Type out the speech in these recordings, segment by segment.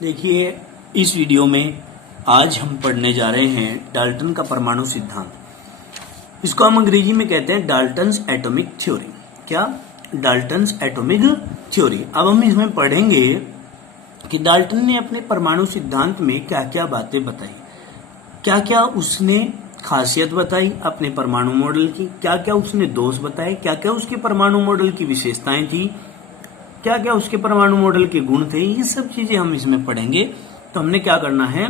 देखिए, इस वीडियो में आज हम पढ़ने जा रहे हैं डाल्टन का परमाणु सिद्धांत। इसको हम अंग्रेजी में कहते हैं डाल्टन्स एटॉमिक थ्योरी। क्या? Dalton's atomic theory. अब हम इसमें पढ़ेंगे कि डाल्टन ने अपने परमाणु सिद्धांत में क्या क्या बातें बताई, क्या क्या उसने खासियत बताई अपने परमाणु मॉडल की, क्या क्या उसने दोष बताए, क्या क्या उसके परमाणु मॉडल की विशेषताएं थी, क्या क्या उसके परमाणु मॉडल के गुण थे। ये सब चीजें हम इसमें पढ़ेंगे। तो हमने क्या करना है,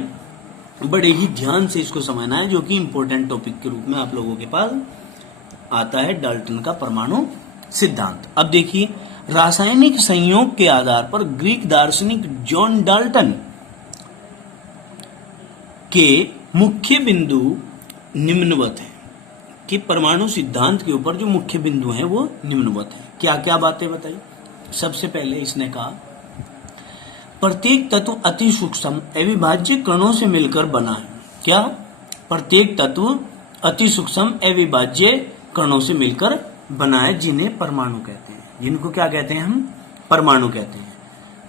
बड़े ही ध्यान से इसको समझना है, जो कि इंपॉर्टेंट टॉपिक के रूप में आप लोगों के पास आता है डाल्टन का परमाणु सिद्धांत। अब देखिए, रासायनिक संयोग के आधार पर ग्रीक दार्शनिक जॉन डाल्टन के मुख्य बिंदु निम्नवत है कि परमाणु सिद्धांत के ऊपर जो मुख्य बिंदु हैं वो निम्नवत है। क्या क्या बातें बताई? सबसे पहले इसने कहा, प्रत्येक तत्व अति सूक्ष्म अविभाज्य कणों से मिलकर बना है। क्या? प्रत्येक तत्व अति सूक्ष्म अविभाज्य कणों से मिलकर बना है, जिन्हें परमाणु कहते हैं। जिनको क्या कहते हैं? हम परमाणु कहते हैं।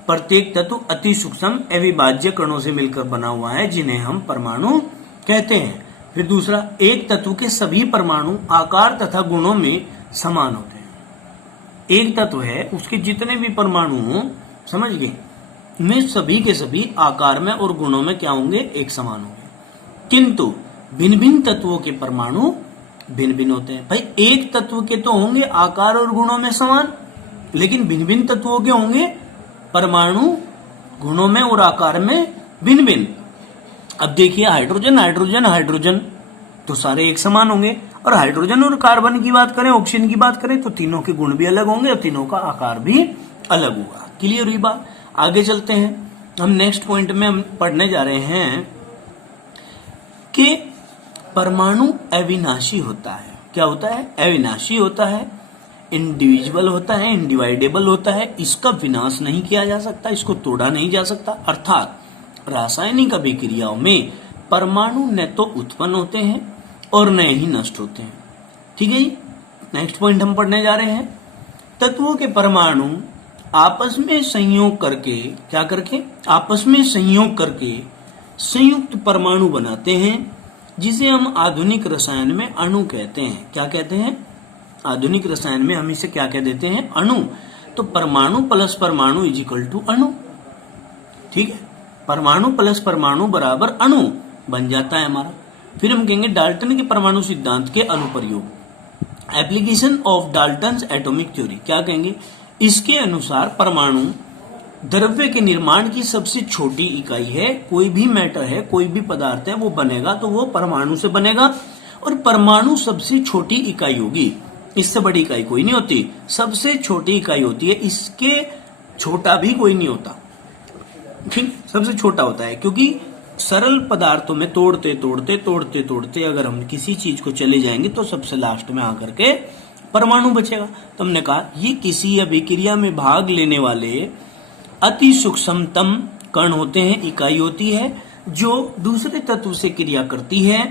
प्रत्येक तत्व अति सूक्ष्म अविभाज्य कणों से मिलकर बना हुआ है, जिन्हें हम परमाणु कहते हैं। फिर दूसरा, एक तत्व के सभी परमाणु आकार तथा गुणों में समान होते हैं। एक तत्व है, उसके जितने भी परमाणु हों, समझ गए, में सभी के सभी आकार में और गुणों में क्या होंगे? एक समान होंगे। किंतु भिन्न भिन्न तत्वों के परमाणु भिन्न भिन्न होते हैं। भाई, एक तत्व के तो होंगे आकार और गुणों में समान, लेकिन भिन्न भिन्न तत्वों के होंगे परमाणु गुणों में और आकार में भिन्न भिन्न। अब देखिए, हाइड्रोजन हाइड्रोजन हाइड्रोजन तो सारे एक समान होंगे, और हाइड्रोजन और कार्बन की बात करें, ऑक्सीजन की बात करें, तो तीनों के गुण भी अलग होंगे और तीनों का आकार भी अलग होगा। क्लियर हुई बात? आगे चलते हैं। हम नेक्स्ट पॉइंट में हम पढ़ने जा रहे हैं कि परमाणु अविनाशी होता है। क्या होता है? अविनाशी होता है, इंडिविजुअल होता है, इनडिवाइडेबल होता है। इसका विनाश नहीं किया जा सकता, इसको तोड़ा नहीं जा सकता। अर्थात रासायनिक अभिक्रियाओं में परमाणु न तो उत्पन्न होते हैं और न ही नष्ट होते हैं। ठीक है जी। नेक्स्ट पॉइंट हम पढ़ने जा रहे हैं, तत्वों के परमाणु आपस में संयोग करके, क्या करके? आपस में संयोग करके संयुक्त परमाणु बनाते हैं, जिसे हम आधुनिक रसायन में अणु कहते हैं। क्या कहते हैं? आधुनिक रसायन में हम इसे क्या कह देते हैं? अणु। तो परमाणु प्लस परमाणु इज इक्वल टू अणु। ठीक है, परमाणु प्लस परमाणु बराबर अणु बन जाता है हमारा। फिर हम कहेंगे डाल्टन के परमाणु सिद्धांत के अनुप्रयोग, application of Dalton's atomic theory. क्या कहेंगे? इसके अनुसार परमाणु द्रव्य के निर्माण की सबसे छोटी इकाई है। कोई भी मैटर है, कोई भी पदार्थ है, वो बनेगा तो वो परमाणु से बनेगा, और परमाणु सबसे छोटी इकाई होगी। इससे बड़ी इकाई कोई नहीं होती, सबसे छोटी इकाई होती है। इसके छोटा भी कोई नहीं होता। ठीक, सबसे छोटा होता है, क्योंकि सरल पदार्थों में तोड़ते तोड़ते तोड़ते तोड़ते अगर हम किसी चीज को चले जाएंगे तो सबसे लास्ट में आकर के परमाणु बचेगा। तो हमने कहा, ये किसी अभिक्रिया में भाग लेने वाले अति सूक्ष्मतम कण होते हैं, इकाई होती है, जो दूसरे तत्व से क्रिया करती है।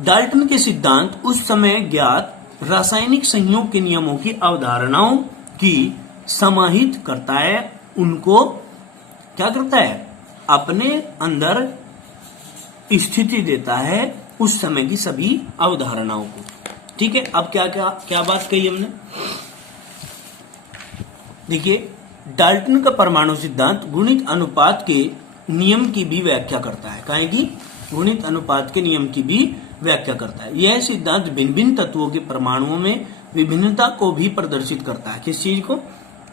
डाल्टन के सिद्धांत उस समय ज्ञात रासायनिक संयोग के नियमों की अवधारणाओं की समाहित करता है। उनको क्या करता है? अपने अंदर स्थिति देता है, उस समय की सभी अवधारणाओं को। ठीक है, अब क्या क्या क्या बात कही हमने? देखिए, डाल्टन का परमाणु सिद्धांत गुणित अनुपात के नियम की भी व्याख्या करता है। काहे की? गुणित अनुपात के नियम की भी व्याख्या करता है। यह सिद्धांत भिन्न भिन्न तत्वों के परमाणुओं में विभिन्नता को भी प्रदर्शित करता है। किस चीज को?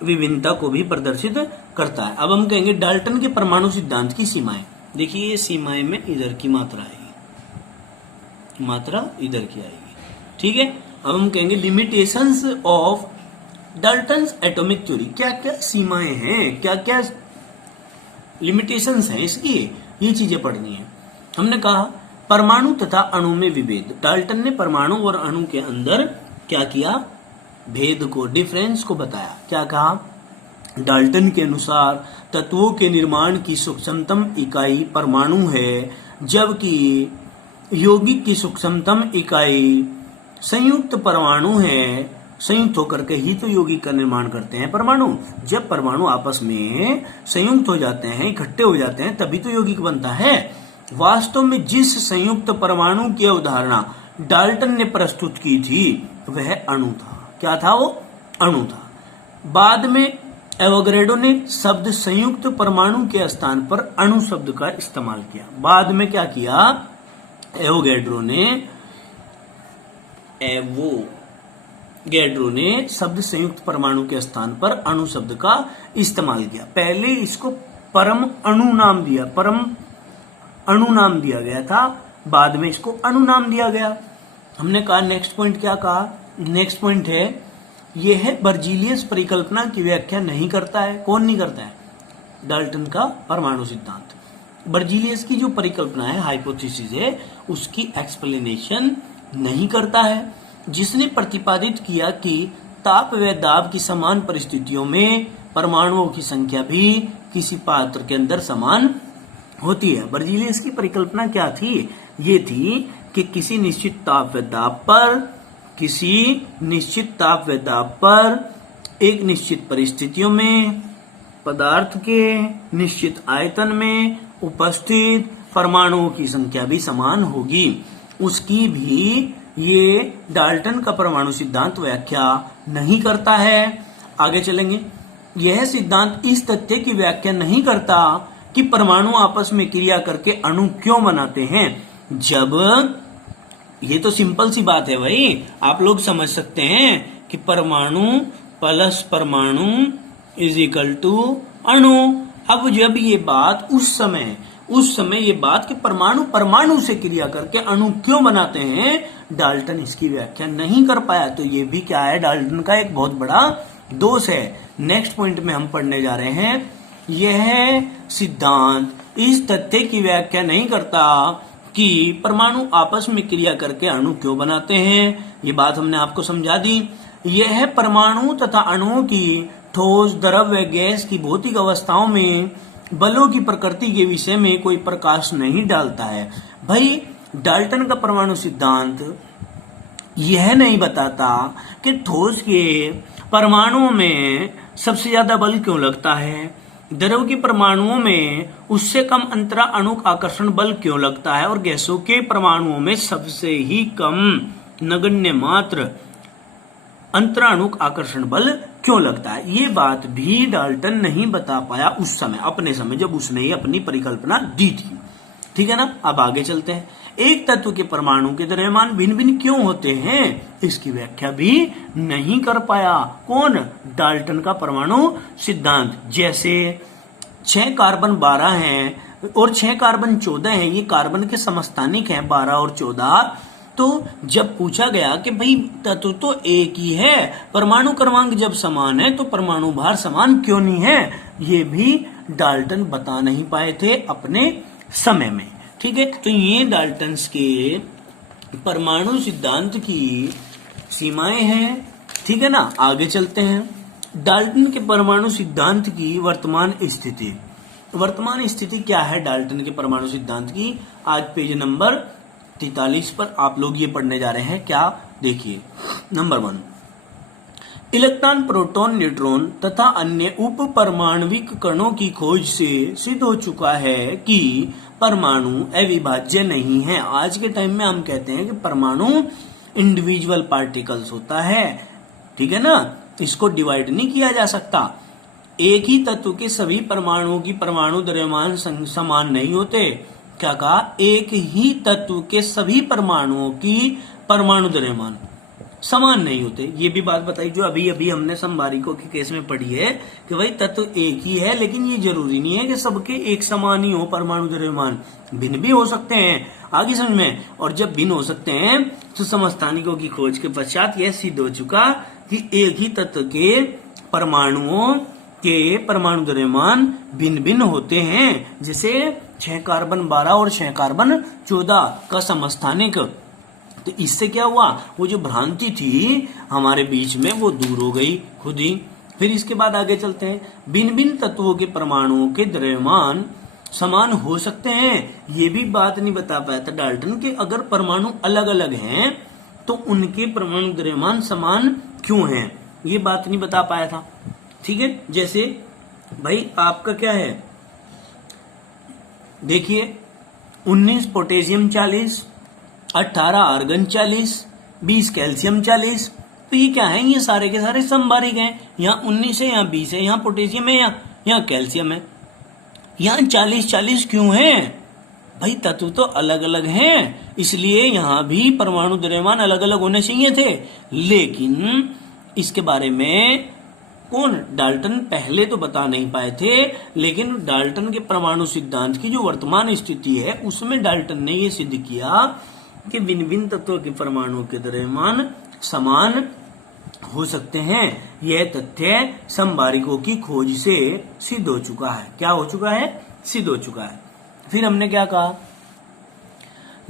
विभिन्नता को भी प्रदर्शित करता है। अब हम कहेंगे डाल्टन के परमाणु सिद्धांत की सीमाएं। देखिए, ये सीमाएं में इधर की मात्रा आएगी, मात्रा इधर की आएगी। ठीक है, अब हम कहेंगे limitations of Dalton's atomic theory. क्या क्या सीमाएं हैं, क्या क्या लिमिटेशंस हैं इसकी, ये चीजें पढ़नी है। हमने कहा, परमाणु तथा अणु में विभेद। डाल्टन ने परमाणु और अणु के अंदर क्या किया? भेद को, डिफरेंस को बताया। क्या कहा? डाल्टन के अनुसार तत्वों के निर्माण की सूक्ष्मतम इकाई परमाणु है, जबकि यौगिक की सूक्ष्मतम इकाई संयुक्त परमाणु है। संयुक्त होकर के ही तो यौगिक का निर्माण करते हैं परमाणु। जब परमाणु आपस में संयुक्त हो जाते हैं, इकट्ठे हो जाते हैं, तभी तो यौगिक बनता है। वास्तव में जिस संयुक्त परमाणु की अवधारणा डाल्टन ने प्रस्तुत की थी वह अणु था। क्या था वो? अणु था। बाद में एवोगैड्रो ने शब्द संयुक्त परमाणु के स्थान पर अणु शब्द का इस्तेमाल किया। बाद में क्या किया? एवोगैड्रो ने शब्द संयुक्त परमाणु के स्थान पर अणु शब्द का इस्तेमाल किया। पहले इसको परम अणु नाम दिया गया था, बाद में इसको अणु नाम दिया गया। हमने कहा नेक्स्ट पॉइंट क्या कहा? नेक्स्ट पॉइंट है यह बर्जीलियस परिकल्पना की व्याख्या नहीं करता है। कौन नहीं करता है? डाल्टन का परमाणु सिद्धांत। बर्जीलियस की जो परिकल्पना है, हाइपोथेसिस है, उसकी एक्सप्लेनेशन नहीं करता है, जिसने प्रतिपादित किया कि ताप व दाब की समान परिस्थितियों में परमाणुओं की संख्या भी किसी पात्र के अंदर समान होती है। बर्जीलियस की परिकल्पना क्या थी? ये थी कि किसी निश्चित ताप व दाब पर एक निश्चित परिस्थितियों में पदार्थ के निश्चित आयतन में उपस्थित परमाणुओं की संख्या भी समान होगी। उसकी भी ये डाल्टन का परमाणु सिद्धांत व्याख्या नहीं करता है। आगे चलेंगे। यह सिद्धांत इस तथ्य की व्याख्या नहीं करता कि परमाणु आपस में क्रिया करके अणु क्यों बनाते हैं। जब ये तो सिंपल सी बात है भाई, आप लोग समझ सकते हैं कि परमाणु प्लस परमाणु इज इक्वल टू अणु। अब जब ये बात उस समय ये बात कि परमाणु से क्रिया करके अणु क्यों बनाते हैं, डाल्टन इसकी व्याख्या नहीं कर पाया। तो ये भी क्या है? डाल्टन का एक बहुत बड़ा दोष है। नेक्स्ट पॉइंट में हम पढ़ने जा रहे हैं, यह सिद्धांत इस तथ्य की व्याख्या नहीं करता कि परमाणु आपस में क्रिया करके अणु क्यों बनाते हैं। ये बात हमने आपको समझा दी। यह परमाणु तथा अणुओं की ठोस, द्रव व गैस की भौतिक अवस्थाओं में बलों की प्रकृति के विषय में कोई प्रकाश नहीं डालता है। भाई डाल्टन का परमाणु सिद्धांत यह नहीं बताता कि ठोस के परमाणुओं में सबसे ज्यादा बल क्यों लगता है, द्रव के परमाणुओं में उससे कम अंतरा अणुक आकर्षण बल क्यों लगता है, और गैसों के परमाणुओं में सबसे ही कम नगण्य मात्र अंतराणुक आकर्षण बल क्यों लगता है। ये बात भी डाल्टन नहीं बता पाया उस समय, अपने समय जब उसने ये अपनी परिकल्पना दी थी। ठीक है ना। अब आगे चलते हैं। एक तत्व के परमाणु के द्रव्यमान भिन्न भिन्न क्यों होते हैं, इसकी व्याख्या भी नहीं कर पाया। कौन? डाल्टन का परमाणु सिद्धांत। जैसे 6 कार्बन 12 हैं और 6 कार्बन 14 हैं, ये कार्बन के समस्थानिक हैं 12 और 14। तो जब पूछा गया कि भाई तत्व तो एक ही है, परमाणु क्रमांक जब समान है तो परमाणु भार समान क्यों नहीं है, ये भी डाल्टन बता नहीं पाए थे अपने समय में। ठीक है। तो ये डाल्टन के परमाणु सिद्धांत की सीमाएं हैं। ठीक है ना। आगे चलते हैं। डाल्टन के परमाणु सिद्धांत की वर्तमान स्थिति। वर्तमान स्थिति क्या है डाल्टन के परमाणु सिद्धांत की? आज पेज नंबर 43 पर आप लोग ये पढ़ने जा रहे हैं। क्या? देखिए, नंबर 1, इलेक्ट्रॉन, प्रोटॉन, न्यूट्रॉन तथा अन्य उप परमाणविक कणों की खोज से सिद्ध हो चुका है कि परमाणु अविभाज्य नहीं है। आज के टाइम में हम कहते हैं कि परमाणु इंडिविजुअल पार्टिकल्स होता है। ठीक है ना। इसको डिवाइड नहीं किया जा सकता। एक ही तत्व के सभी परमाणुओं की परमाणु द्रव्यमान समान नहीं होते। क्या कहा? एक ही तत्व के सभी परमाणुओं की परमाणु द्रव्यमान समान नहीं होते। ये भी बात बताई जो अभी अभी हमने संबारिकों के केस में पढ़ी है कि भाई तत्व एक ही है, लेकिन ये जरूरी नहीं है कि सबके एक समान ही हो परमाणु द्रव्यमान, भिन्न भी हो सकते हैं। आगे समझ में। और जब भिन्न हो सकते हैं तो समस्थानिकों की खोज के पश्चात यह सिद्ध हो चुका कि एक ही तत्व के परमाणुओं के परमाणु द्रव्यमान भिन्न भिन्न होते हैं। जैसे 6 कार्बन 12 और 6 कार्बन 14 का समस्थानिक। तो इससे क्या हुआ, वो जो भ्रांति थी हमारे बीच में वो दूर हो गई खुद ही। फिर इसके बाद आगे चलते हैं। भिन्न भिन्न तत्वों के परमाणुओं के द्रव्यमान समान हो सकते हैं, ये भी बात नहीं बता पाया था डाल्टन के। अगर परमाणु अलग अलग हैं तो उनके परमाणु द्रव्यमान समान क्यों हैं, ये बात नहीं बता पाया था। ठीक है, जैसे भाई आपका क्या है, देखिए 19 पोटेशियम 40, 18 आर्गन 40, 20 कैल्शियम 40, तो ये क्या है, ये सारे के सारे समबारिक हैं। यहाँ 19 है, यहाँ 20 है, यहाँ पोटेशियम है, यहाँ कैल्शियम है। यहाँ 40-40 क्यों है भाई, तत्व तो अलग अलग हैं, इसलिए यहाँ भी परमाणु द्रव्यमान अलग अलग होने चाहिए थे। लेकिन इसके बारे में कौन, डाल्टन पहले तो बता नहीं पाए थे, लेकिन डाल्टन के परमाणु सिद्धांत की जो वर्तमान स्थिति है उसमें डाल्टन ने यह सिद्ध किया कि भिन्न भिन्न तत्वों के परमाणुओं के द्रव्यमान समान हो सकते हैं। यह तथ्य समबारिकों की खोज से सिद्ध हो चुका है। क्या हो चुका है, सिद्ध हो चुका है। फिर हमने क्या कहा,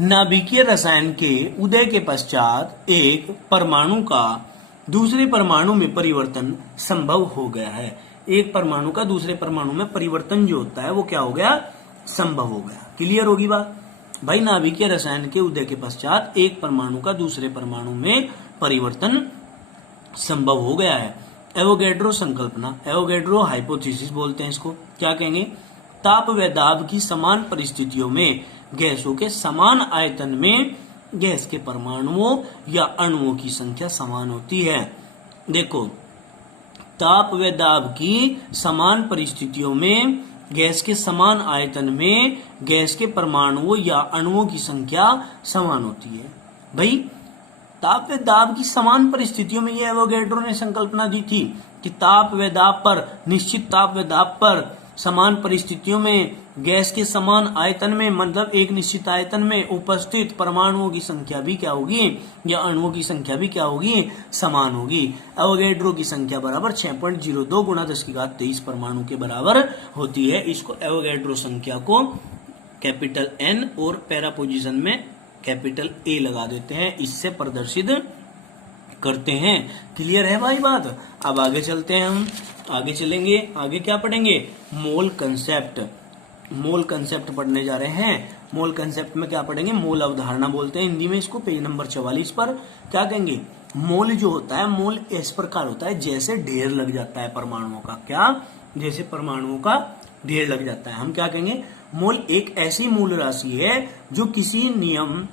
नाभिकीय रसायन के उदय के पश्चात एक परमाणु का दूसरे परमाणु में परिवर्तन संभव हो गया है। एक परमाणु का दूसरे परमाणु में परिवर्तन जो होता है वो क्या हो गया, संभव हो गया। क्लियर होगी बात भाई, नाभिकीय रसायन के उदय के पश्चात एक परमाणु का दूसरे परमाणु में परिवर्तन संभव हो गया है। एवोगैड्रो संकल्पना, एवोगैड्रो हाइपोथेसिस बोलते हैं इसको। क्या कहेंगे, ताप व दाब की समान परिस्थितियों में गैसों के समान आयतन में गैस के परमाणुओं या अणुओं की संख्या समान होती है। देखो, ताप व दाब की समान परिस्थितियों में गैस के समान आयतन में गैस के परमाणुओं या अणुओं की संख्या समान होती है। भाई ताप व दाब की समान परिस्थितियों में यह एवोगैड्रो ने संकल्पना दी थी कि ताप व दाब पर, निश्चित ताप व दाब पर समान परिस्थितियों में गैस के समान आयतन में, मतलब एक निश्चित आयतन में उपस्थित परमाणुओं की संख्या भी क्या होगी, या अणुओं की संख्या भी क्या होगी, समान होगी। एवोगैड्रो की संख्या बराबर 6.02 गुणा 10⁻23 परमाणु के बराबर होती है। इसको एवोगैड्रो संख्या को कैपिटल N और पैरा पोजीशन में कैपिटल A लगा देते हैं, इससे प्रदर्शित करते हैं। क्लियर है भाई बात। अब आगे चलते हैं, हम आगे चलेंगे, आगे क्या पढ़ेंगे, मोल कंसेप्ट। मोल कंसेप्ट पढ़ने जा रहे हैं। मोल कंसेप्ट में क्या पढ़ेंगे, मोल अवधारणा बोलते हैं हिंदी में इसको, पेज नंबर 44 पर। क्या कहेंगे, मोल जो होता है, मोल इस प्रकार होता है जैसे ढेर लग जाता है परमाणुओं का। क्या, जैसे परमाणुओं का ढेर लग जाता है। हम क्या कहेंगे, मोल एक ऐसी मूल राशि है जो किसी नियम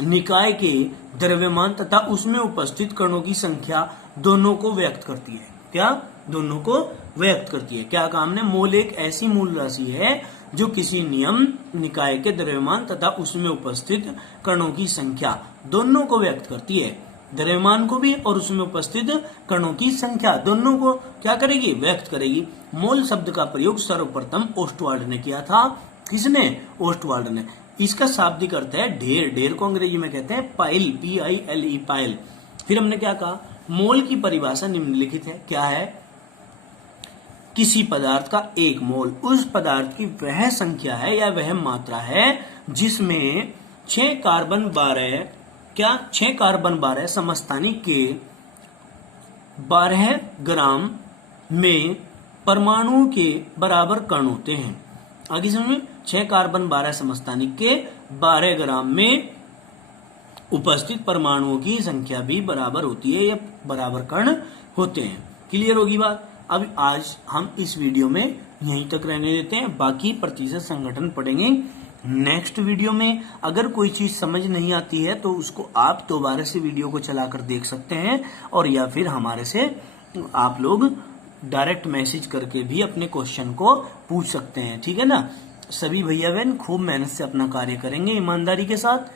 निकाय के द्रव्यमान तथा उसमें उपस्थित कणों की संख्या दोनों को व्यक्त करती है। क्या, दोनों को व्यक्त करती है। क्या काम ने, मोल एक ऐसी मूल राशि है जो किसी नियम निकाय के द्रव्यमान तथा उसमें उपस्थित कणों की संख्या दोनों को व्यक्त करती है। द्रव्यमान को भी और उसमें उपस्थित कणों की संख्या दोनों को क्या करेगी, व्यक्त करेगी। मोल शब्द का प्रयोग सर्वप्रथम ओस्टवाल्ड ने किया था। किसने, ओस्टवाल्ड ने। इसका शाब्दिक अर्थ है ढेर। ढेर को अंग्रेजी में कहते हैं पाइल, PILE, पाइल। फिर हमने क्या कहा, मोल की परिभाषा निम्नलिखित है। क्या है, किसी पदार्थ का एक मोल उस पदार्थ की वह संख्या है या वह मात्रा है जिसमें 6 कार्बन 12 क्या 6 कार्बन 12 समस्थानिक के 12 ग्राम में परमाणु के बराबर कण होते हैं। आगे समझ, 6 कार्बन 12 समस्थानिक के 12 ग्राम में उपस्थित परमाणुओं की संख्या भी बराबर होती है या बराबर कण होते हैं। क्लियर होगी बात। अब आज हम इस वीडियो में यहीं तक रहने देते हैं, बाकी प्रतिशत संगठन पढ़ेंगे नेक्स्ट वीडियो में। अगर कोई चीज समझ नहीं आती है तो उसको आप दोबारा से वीडियो को चलाकर देख सकते हैं, और या फिर हमारे से आप लोग डायरेक्ट मैसेज करके भी अपने क्वेश्चन को पूछ सकते हैं। ठीक है ना। सभी भैया बहन खूब मेहनत से अपना कार्य करेंगे ईमानदारी के साथ।